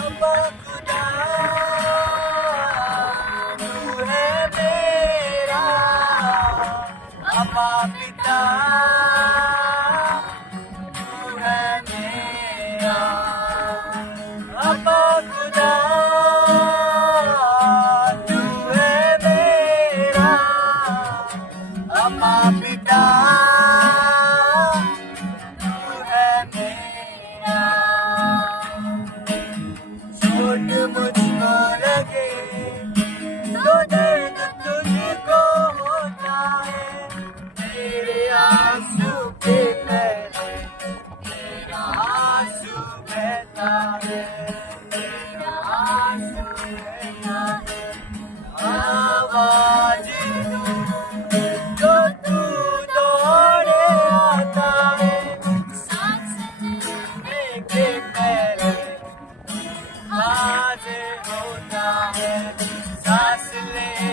अम्मा खुदा तू है मेरा अम्मा पिता तू है मेरा अम्मा खुदा तू है मेरा अम्मा पिता तू है मेरा छोट मुझको लगे तो दर्द तुझको होता है तेरे आंसू के पहले तेरा आंसू बहता है तेरा आंसू बहता है आवाज दूं जो तू दौड़े आता है सांस लेने के पहले हाजिर होता है सांस ले